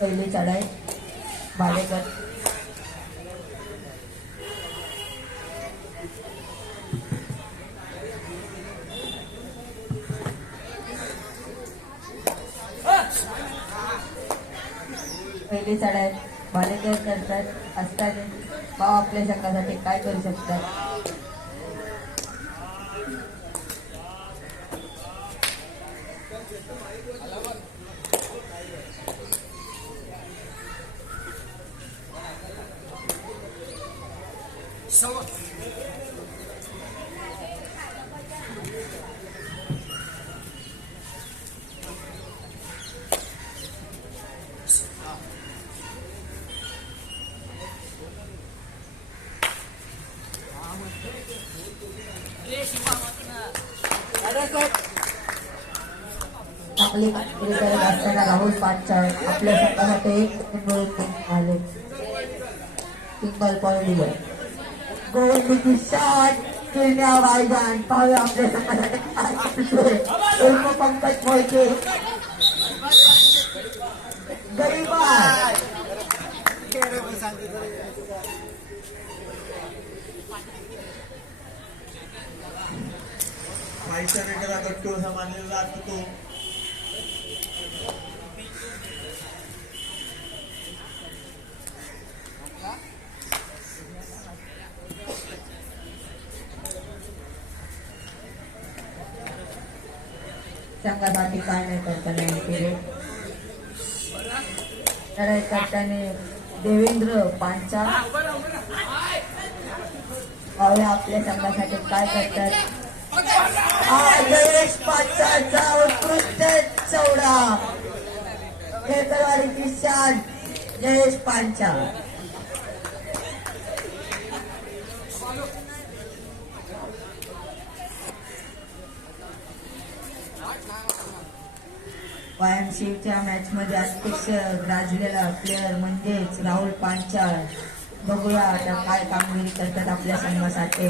पहिली चढाई भालेकर. पहिली चढाई भालेकर करतात असताना भाऊ आपल्या संघासाठी काय करू शकतात. आपली कामगिरी करत असताना राहुल पाटचाळ आपल्या संघासाठी एक मिळून आले. सिंगल पॉईंट दिले. गोलंदाजी शॉट खेळण्या वायदान पाहूया आपल्या संघासाठी पंकज मोहिते गरीबार माईचा रेडरला गट्टू असा मानलेला जात होतो. संघासाठी काय नाही करताना केले. लढाई करताना देवेंद्र पांचाळ पाहूया आपल्या संघासाठी काय करतात. जयेश पांचाळचा उत्कृष्ट चौडा खेळकरवाडीची शान जयेश पांचाळ. वायमसीच्या मॅच मध्ये अध्यक्ष गाजलेला प्लेअर म्हणजेच राहुल पांचाळ. बघूया आता काय कामगिरी करतात आपल्या संघासाठी.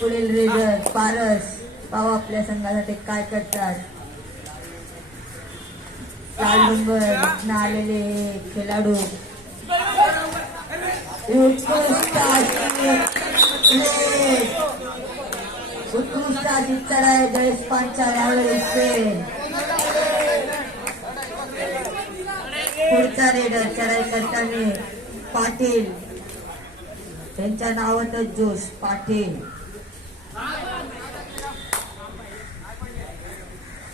पुढील रेडर पारस पाहू आपल्या संघासाठी काय करतात. लाल डोंगर आलेले खेळाडू उत्कृष्ट अशी चढाई जयेश पांचाळ यावेळेस. पुढचा रेडर चढाई करताना पाटील त्यांच्या नावातच जोश पाटील.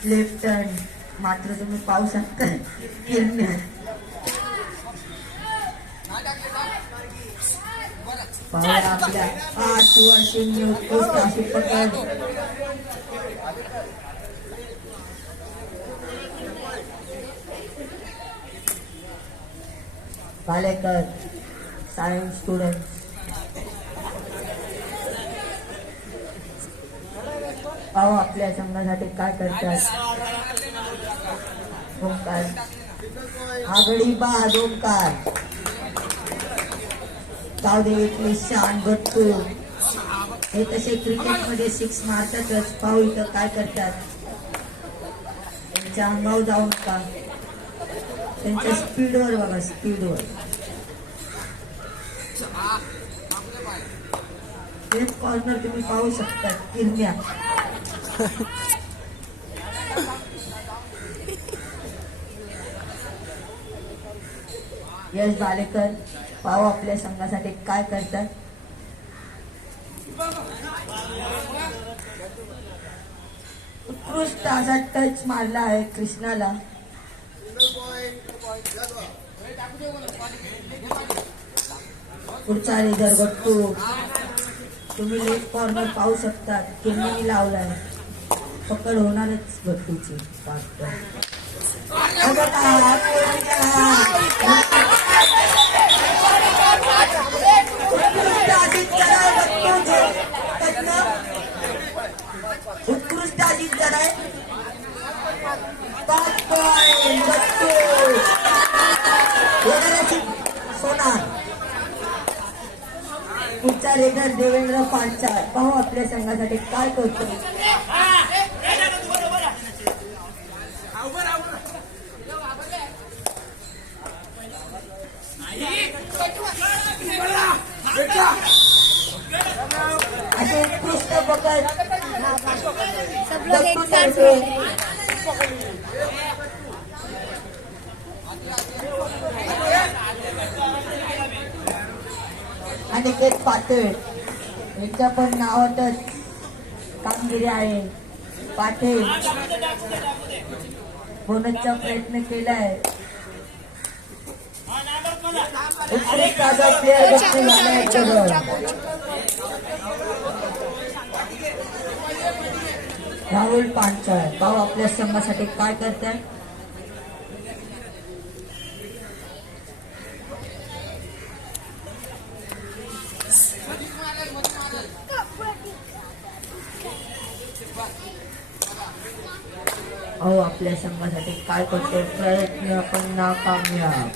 लेफ्ट टर्न मात्र तुम्ही पाहू शकता पाहूया आपल्या 8-0 उत्कृष्ट अशी पकड. भालेकर सायन्स स्टुडंट पाहू आपल्या संघासाठी काय करतात. ओंकार आगडी बाद ओंकार जाऊ शान गट्टू हे तसे क्रिकेटमध्ये 6 मारतातच. पाहू इथं काय करतात. त्यांच्या अंगावर जाऊ नका. त्यांच्या स्पीडवर बघा स्पीडवर. लेफ्ट कॉर्नर तुम्ही पाहू शकता किरण्या. यश भालेकर पाहू आपल्या संघासाठी काय करतात. उत्कृष्ट असा टच मारला आहे कृष्णाला. पुढचा रेडर गट्टू तुम्ही लेफ्ट कॉर्नर पाहू शकता किरणी लावलाय. पकड होणारच गट्टूची. उत्कृष्ट अशी चढाई सोनार पुढचा रेडर देवेंद्र पांचाळ पाहू आपल्या संघासाठी काय करतो. असे उत्कृष्ट पकड दत्तू तर्फे अनिकेत पाटील यांच्या पण नावातच कामगिरी आहे. पाटील बोनसचा प्रयत्न केलाय. उत्कृष्ट आदर प्लेअर बक्षीस झालाय जवळ. राहुल पांचाळ पाहू आपल्या संघासाठी काय करताय. अहो आपल्या संघासाठी काय करतोय. प्रयत्न पण नाकामयाब.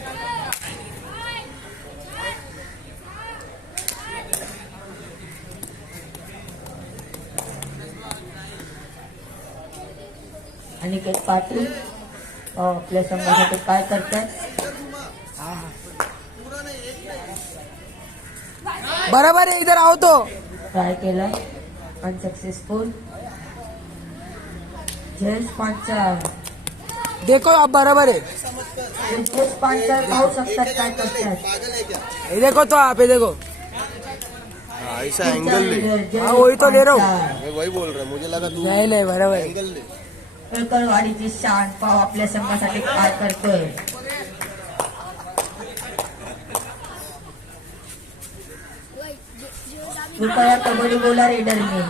अनिकेत पाटील आपल्या संघासाठी काय करतात. बराबर है, इधर आओ तो. ट्राय केला अनसक्सेसफुल. जयेश पांचाळ देखो आप बराबर है. जयेश पांचाळ पाहू शकतात काय करतात. ये देखो तो आप, ये देखो. हाँ, ऐसा एंगल ले. हाँ, वही तो ले रहा हूँ. मैं वही बोल रहा हूँ, मुझे लगा तू नहीं नहीं बराबर है. एंगल ले. कळकळवाडीची शान पाहू आपल्या संघासाठी काय करतोय. कृपया कबड्डी बोला रेडरने.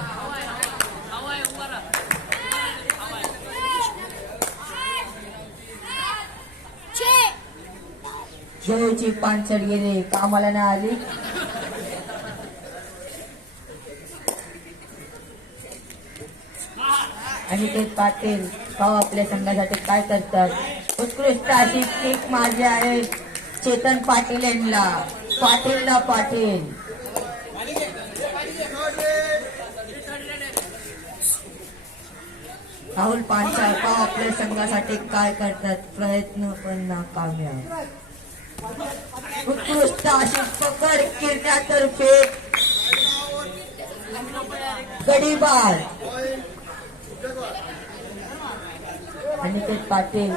जयची पांचड गेले कामाला नाही आली. अनिकेत पाटील पाहू आपल्या संघासाठी काय करतात. उत्कृष्ट अशी किक मारली आहे चेतन पाटील यांना. पाटील. राहुल पांचाळ पाहू आपल्या संघासाठी काय करतात. प्रयत्न पण नाकामयाब. उत्कृष्ट अशी पकड किरण्यातर्फे गडीबार. अनिकेत पाटील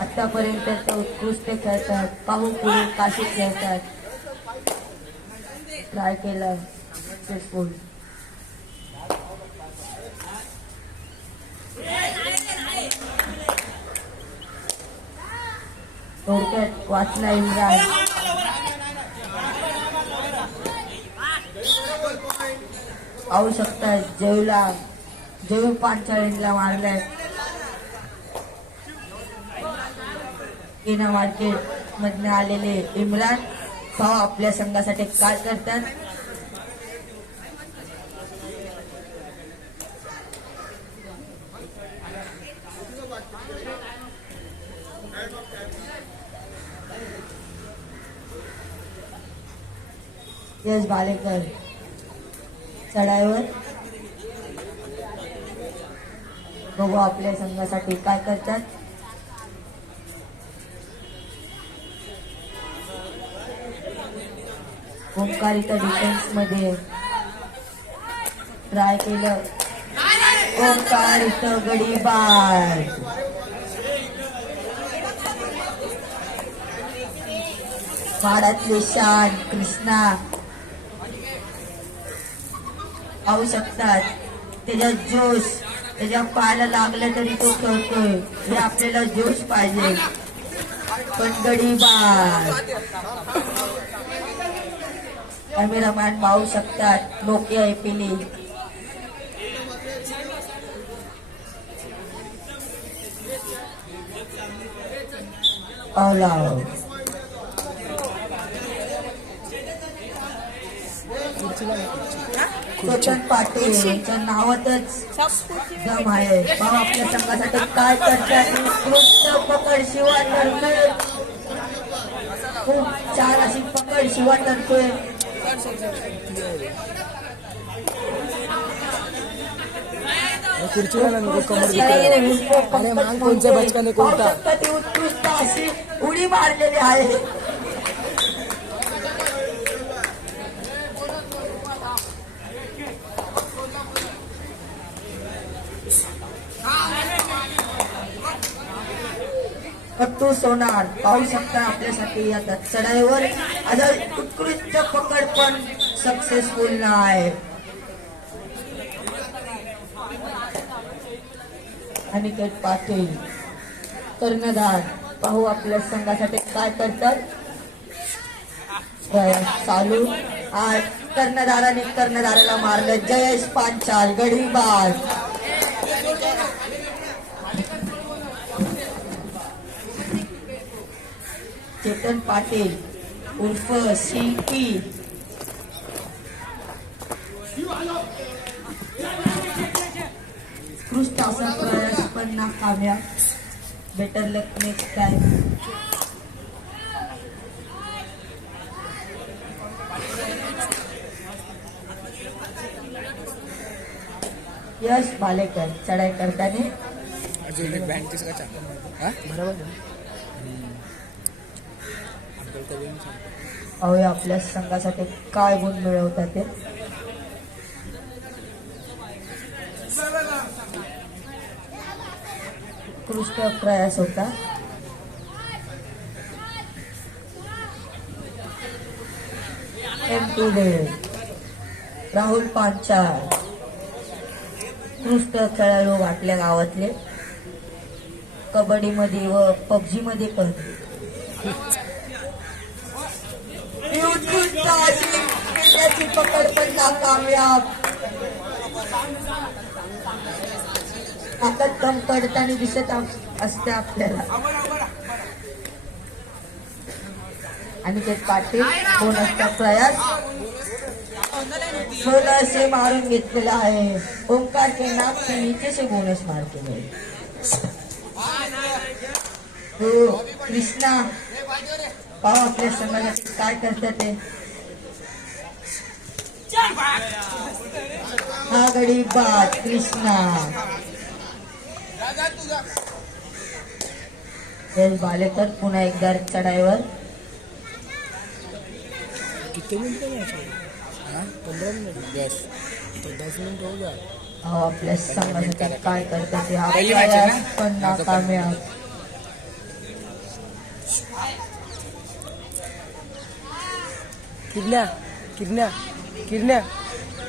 आतापर्यंत उत्कृष्ट खेळतात. पाहू पुढे काशी खेळतात. ट्राय केलं सक्सेसफुल. थोडक्यात वाचला इम्रान. पाहू शकता जयू पांचाळीला मारलाय. केना मार्केट मधनं आलेले इम्रान पाहू आपल्या संघासाठी काय करतात. यश भालेकर चढाईवर बघू आपल्या संघासाठी काय करतात. ओंकार इथं डिफेन्स मध्ये ट्राय केलं. ओंकार इथं गडीबार. माडातले शान कृष्णा पाहू शकतात. त्याच्या जोश त्याच्या पायाला लागलं तरी तो खेळतोय. हे आपल्याला जोश पाहिजे. पण गडीबार. कॅमेरामॅन पाहू शकतात. नोकिया एपिली ऑल आउट. चेतन पाटील यांच्या नावातच दम आहे. भाऊ आपल्या संघासाठी काय करतात. उत्कृष्ट पकड शिवा खूप छान अशी पकड शिवा तरतोय. खुर्ची वाला नको कमर दुखत. अरे मान कोणच्या बचकाने कोणता ती उत्कृष्ट अशी उडी मारलेली आहे. कट्टू सोनार पाहू शकता आपल्यासाठी आता चढाईवर आता उत्कृष्ट पकड पण सक्सेसफुल नाही. अनिकेत पाटील कर्णधार पाहू आपल्या संघासाठी काय करतात. प्रयास चालू आज कर्णधाराला मारलं. जयेश पांचाल गडीबाज. चेतन पाटील उर्फ शिल्पी उत्कृष्ट असा प्रयास पण नाकाम्याब. बेटर लक नेक्स्ट टाइम. यश भालेकर चढाई करताना बरोबर पाहूया आपल्या संघासाठी काय गुण मिळवतात ते. उत्कृष्ट प्रयास होता. M2 राहुल पांचाळ उत्कृष्ट खेळाडू वाटल्या गावातले. कबड्डी मध्ये व पबजी मध्ये पण उत्कृष्ट अशी किल्ल्याची पकड पण नाकामयाब. ताकद कम पडताना दिसत असते आपल्याला. अनिकेत पाटील बोनसचा प्रयास सोलह से मारून घेतलेला आहे. ओंकार के नाम के नीचे से बोनस मार के गए. हो कृष्णा पाहू आपल्या संघासाठी काय करतात ते. हा गडी बाद कृष्णा. यश भालेकर पुन्हा एकदा चढाईवर. किती मिनिटं नाही 15 मिनिट गॅस 10 मिनिट हो गया. अहो आपल्या संघासाठी काय करतात ते. हा प्रयास पण नाकामयाब.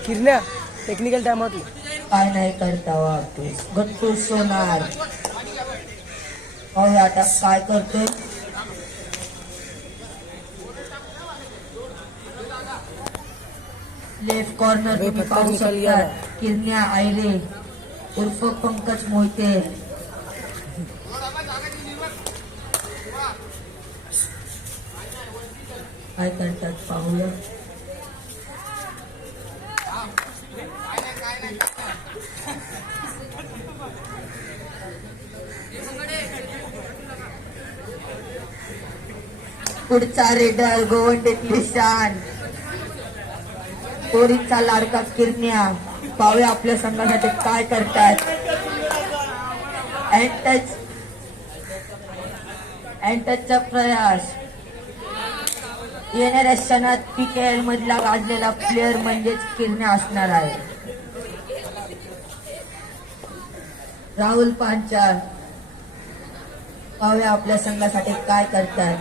किरण्या टेक्निकल टाइम होती. काय नाही करता वापस. गट्टू सोनार पाहूया आता काय करतोय. लेफ्ट कॉर्नर तुम्ही पाहू शकता. किरण्या आयरे उर्फ पंकज मोहिते. काय करतात पाहूया. पुढचा रेडर गोवंडीतली शान पोरीचा लाडका किरण्या. पाहूया आपल्या संघासाठी काय करतात. अँटचचा प्रयास. येणाऱ्या क्षणात PKL मधला गाजलेला प्लेअर म्हणजेच किरण्या असणार आहे. राहुल पांचाळ पाहूया आपल्या संघासाठी काय करतात.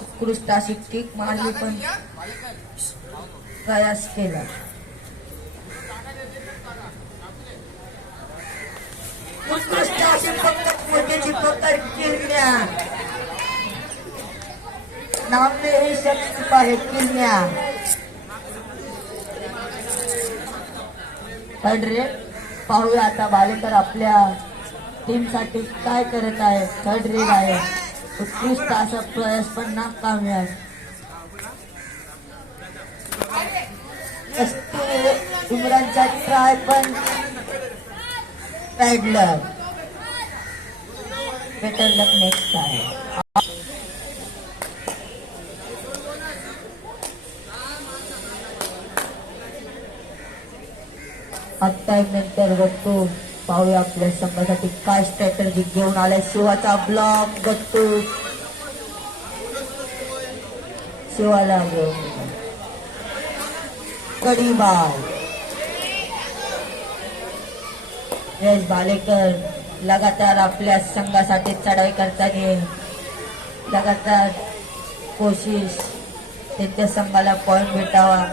उत्कृष्ट अशी किक मारली पण प्रयास केला. उत्कृष्ट अशी पकड मोठीची पकड किरण्या. नाम में ही शख्स छुपा है किरण्या. थर्ड रेड पाहूया आता भालेकर आपल्या टीम साठी काय करत आहे. थर्ड रेड आहे. उत्कृष्ट असा प्रयास पण नाकामयाब. इम्रानचा ट्राय पण पॅडलर. बेटर लक नेक्स्ट टाइम. हाफ टाइम नंतर गट्टू पाहूया आपल्या संघासाठी काय स्ट्रॅटर्जी घेऊन आलाय. शिवाचा ब्लॉक गट्टू शिवाला घेऊन गडीबाग. यश भालेकर लगातार आपल्या संघासाठी चढाई करताना लगातार कोशिश त्यांच्या संघाला पॉइंट भेटावा.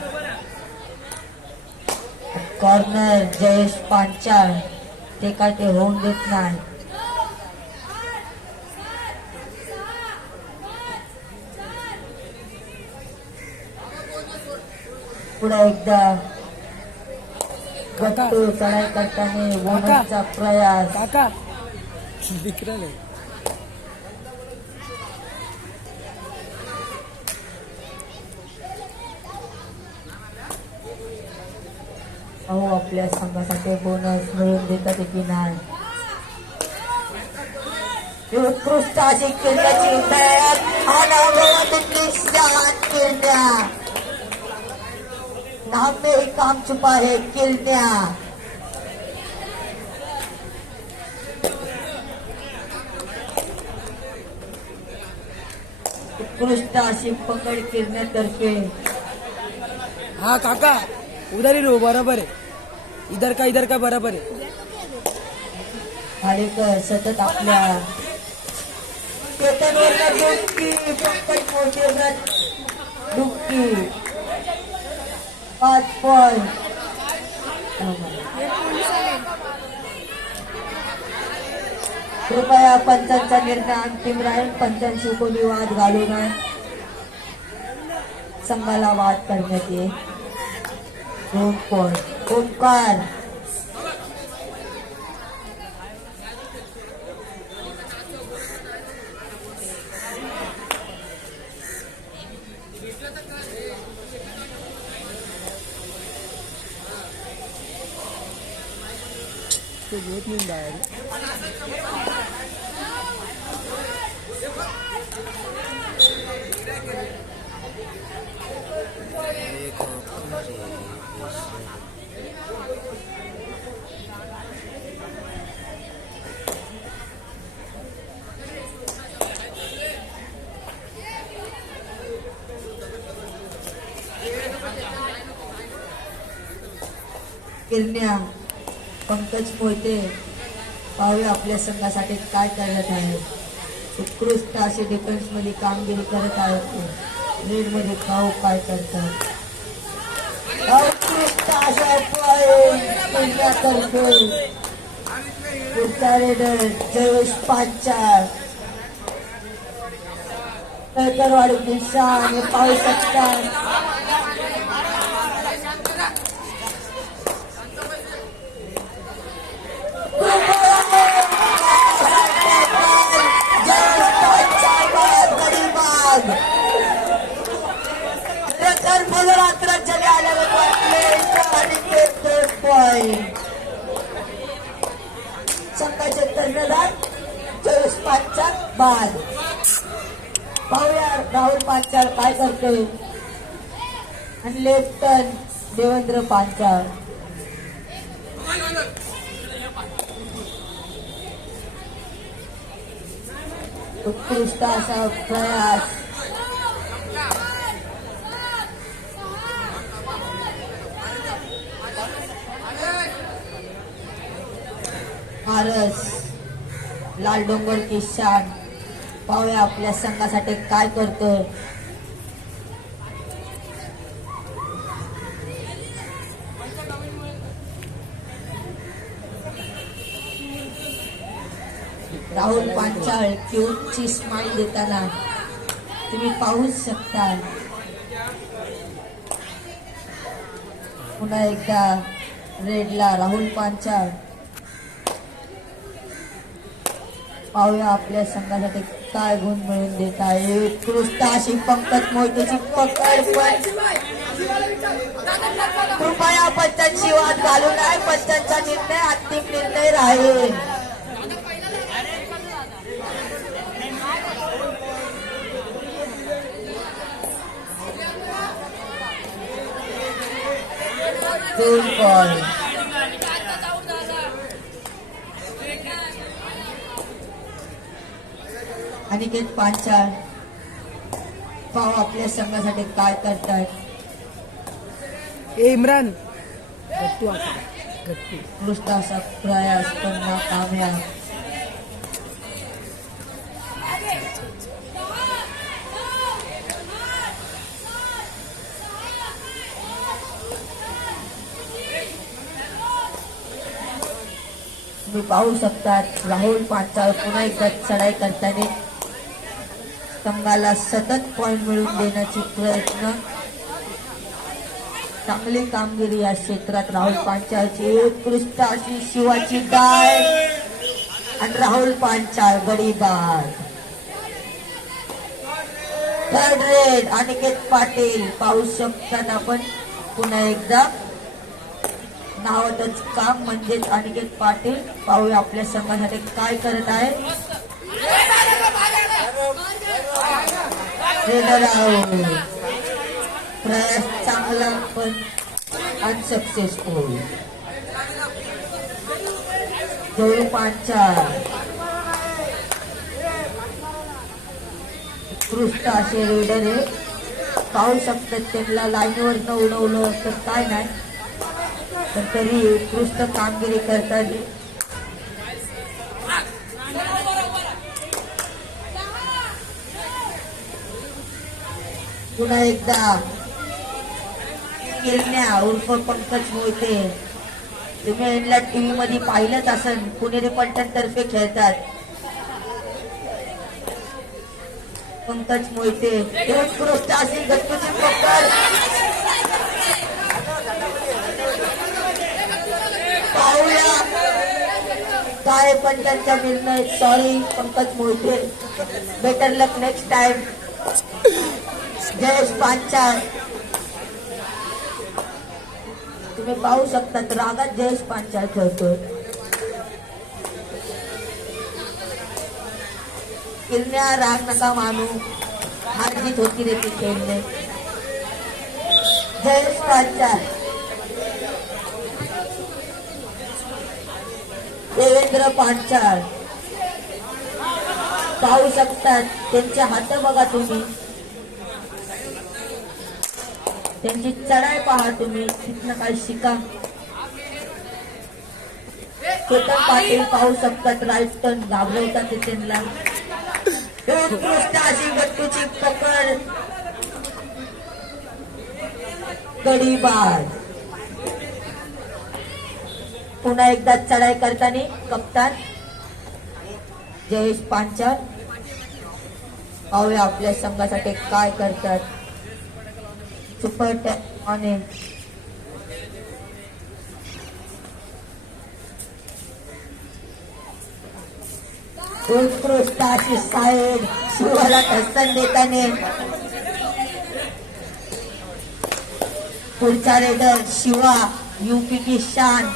कॉर्नर जयेश पांचाळ ते काय ते होऊन देत नाही. पुढे एकदा गट्टू चढाई करताना बोनसचा प्रयास. काका विक्रम आहे. अहो आपल्या संघासाठी बोनस मिळून देतात की नाही. उत्कृष्ट अशी खेळण्याची बॅट खेळण्या नाम में ही काम छुपा है खेळण्या. उत्कृष्ट अशी पकड खेळण्यातर्फे. हाँ काका उधर ही रहो, बराबर है. इधर का बराबर है. भालेकर सतत आपल्या केतनवर डुबकी पंकज मोठेवर डुबकी 5 पॉइंट. कृपया पंचांचा निर्णय अंतिम राहील. पंचांशी कोणी वाद घालू नये. संघाला वाद करण्यात येईल. 2 पॉइंट. ओंकार तो बहुत नींद आया रे. किरण्या पंकज मोहिते पाहूया आपल्या संघासाठी काय करत आहे. उत्कृष्ट अशी डिफेन्स मध्ये कामगिरी करत आहेत. लीड मध्ये पाहू काय करतात. उत्कृष्ट अशा किरण्यातर्फे पुढचा रेडर जयेश पांचाळ कळकरवाडी दिशा आणि पाहू शकतात. संघाचे कर्णधार जयेश पांचाळ बाद. पाहूया राहुल पांचाळ काय करतोय. आणि लेफ्ट टर्न देवेंद्र पांचाळ. उत्कृष्ट असा प्रयास. फारस लाल डोंगर किसान पाहूया आपल्या संघासाठी काय करतोय. राहुल पांचाळ क्यूटची स्माइल देताना तुम्ही पाहू शकता. पुन्हा एकदा रेडला राहुल पांचाळ. पाहूया आपल्या संघासाठी काय गुण मिळून देत आहे. उत्कृष्ट अशी पंकज मोहितेची पकड. पण कृपया पंचांची वाद घालू नये. पंचांचा निर्णय अंतिम निर्णय राहील. दोन बॉल. अनिकेत पांचाळ पाहू आपल्या संघासाठी काय करतात. ए इम्रान गट्टू आता गट्टू उत्कृष्ट असा प्रयास पण नाकामयाब. तुम्ही पाहू शकतात राहुल पांचाळ पुन्हा एकदा चढाई करताना संघाला सतत पॉइंट मिळवून देण्याचे प्रयत्न. चांगली कामगिरी या क्षेत्रात राहुल पांचाळची. उत्कृष्ट अशी शिवाची डाय आणि राहुल पांचाळ गडी बाद. थर्ड रेड अनिकेत पाटील पाहू शकतात आपण पुन्हा एकदा नावातच काम म्हणजेच अनिकेत पाटील. पाहूया आपल्या संघासाठी काय करत आहे. Raider out. प्रयास चांगला पण अनसक्सेसफुल. जोरू पांचाळ उत्कृष्ट असे रेडर आहे. पाहू शकतात त्यांना लाईनवर न उडवलं तर काय नाही पण तरी उत्कृष्ट कामगिरी करतात. पुन्हा एकदा किरण्या उर्फ पंकज मोहिते. तुम्ही यांना टीव्ही मध्ये पाहिलंच असेल पुणेरी पलटण तर्फे खेळतात. पंकज मोहिते उत्कृष्ट अशी गट्टूची पकड. पाहूया काय पण त्यांचा निर्णय. सॉरी पंकज मोहिते, बेटर लक नेक्स्ट टाइम. जयेश पांचाळ तुम्ही पाहू शकतात रागात जयेश पांचाळ खेळतोय. किरण्या राग नका मानू, हार जीत होती रे ती खेळणे. जयेश पांचाळ देवेंद्र पांचाळ पाहू शकतात त्यांचे हात बघा तुम्ही, त्यांची चढाई पहा तुम्ही, तिथनं काय शिका. केतन पाटील पाहू शकतात राईट टर्न घाबरवतात त्यांना. उत्कृष्ट अशी गट्टूची पकड गडी बाद. पुन्हा एकदा चढाई करताना कप्तान जयेश पांचाळ. पाहूया आपल्या संघासाठी काय करतात. Super tap on in. उत्कृष्ट अशी साईड शिवाला ठसन देताना पुढचा रेडर शिवा यूपी की शान.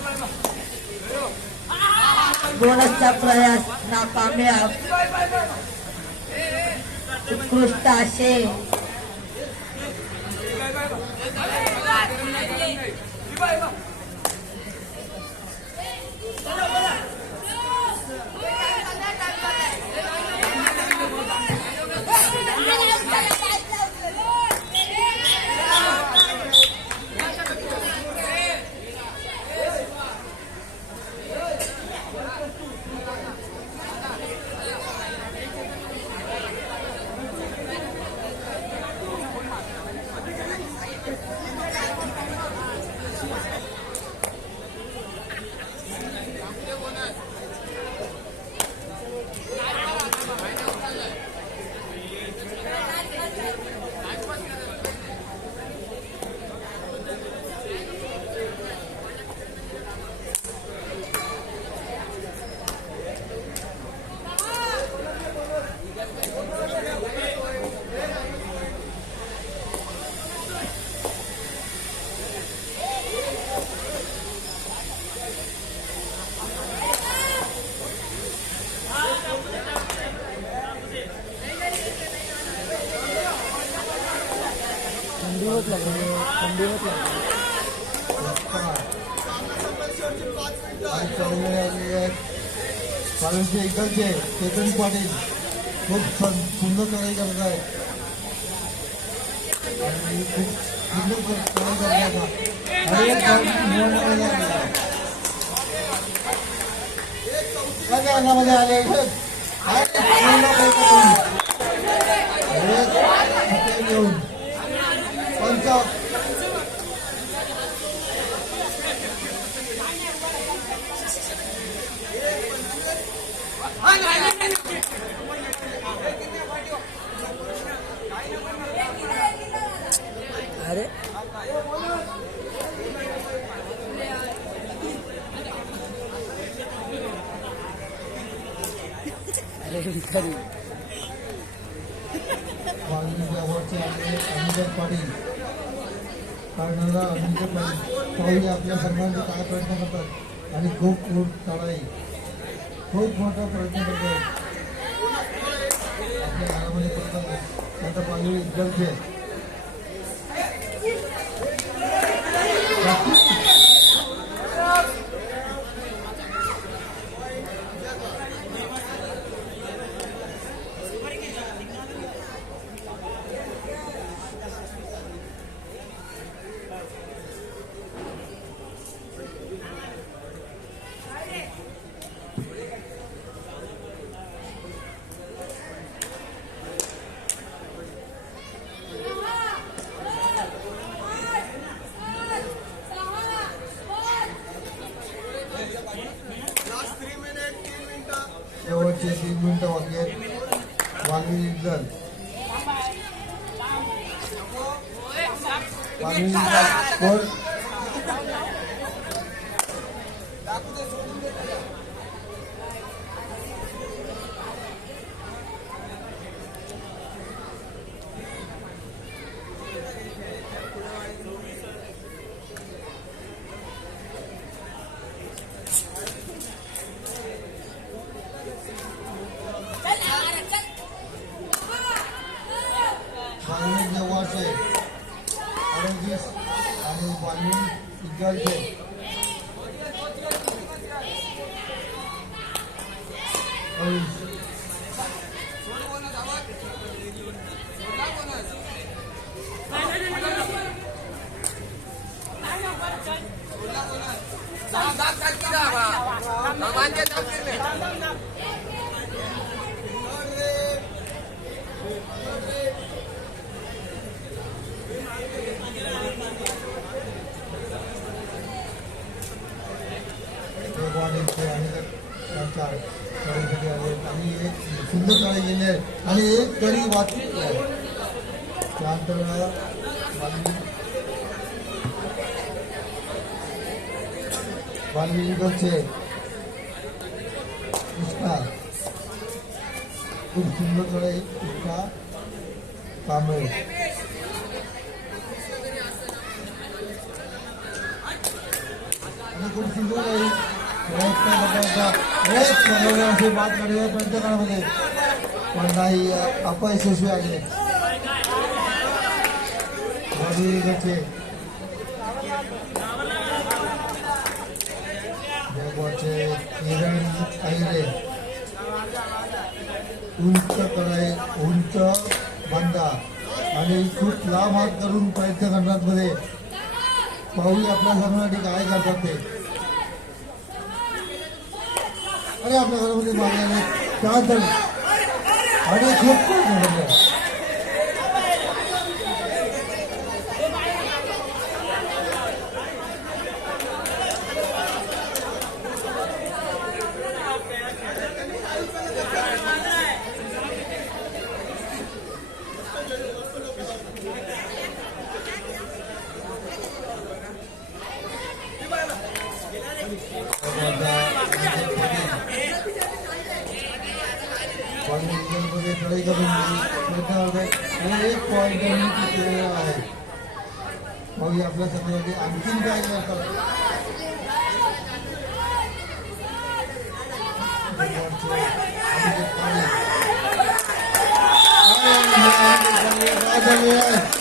बोनसचा प्रयास नाकामयाब. उत्कृष्ट असे इकडचे केतन पाटील खूप सुंदर लढाई करत आहे आणि खूप सुंदर लढाई करत आहे आणि एक निवडणुकीला काय अंगामध्ये आले घेऊन पंच अरे अरे भिकारी अवॉर्डचे आपले अनिकेत पाटील काढणारा अनिकेत पाटील पाहूया आपल्या सर्वांचे काय प्रयत्न करतात आणि खूप लढाई खूप मोठा प्रयत्न करतात आपल्या घरामध्ये करतात आता पाहिजे इकडचे शेवटचे 3 मिनिटं बाकी आहेत वाल्मिकी इंग्लंड स्कोर वाल्मिकी अवॉर्डचे 38 आणि वाल्मिकी इंग्लंडचे 20. आणि एक सुंदर लढाई गेली आहे आणि एक तरी वाचली आहे त्यानंतर वाल्मिकीचे कृष्णा खूप सुंदर लढाई कृष्णा कांबळे आणि खूप सुंदर लढाई असे बात काढूया पंचकाळामध्ये पण नाही अपयशस्वी आले वाल्मिकीचे किरण अहिरे उंच कढाई उंच बांधा आणि खूप लांब हात करून प्रयत्न करण्यात मध्ये पाहूया आपल्या सर्वांसाठी काय करतात ते आणि आपल्या घरामध्ये मारल्याने त्यानंतर आणि खूप मध्ये लढाई करून प्रयत्न एक पॉईंट केलेला आहे मग आपल्या समाजामध्ये आणखीन काय करतात राजा